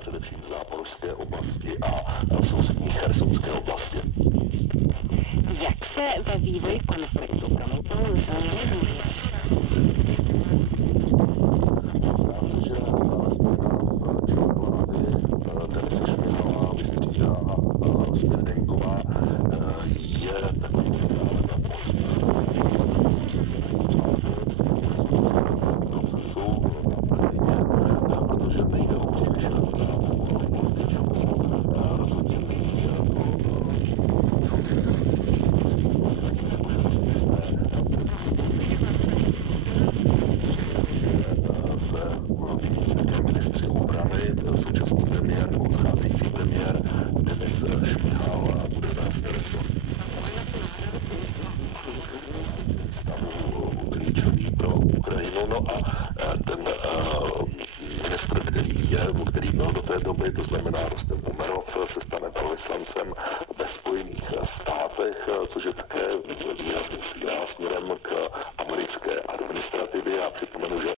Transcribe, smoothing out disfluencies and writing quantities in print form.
především v záporožské oblasti a v sousední chersonské oblasti. Jak se ve vývoji konfliktu promítnou změny vůle? Zdá se, že člen vlády Denisa Šmihla vystřídá Smirdenková je takový signál na post procesu na Ukrajině, protože nejde o příliš známou političku, rozhodně není také ministři obrany, současný premiér, odcházející premiér Denis Šmihal bude vést resort stavu klíčový pro Ukrajinu. No a ten ministr, který byl do té doby, to znamená Rustem Umerov, se stane velvyslancem ve Spojených státech, což je také výrazný signál směrem k americké administrativě. Já připomenu, že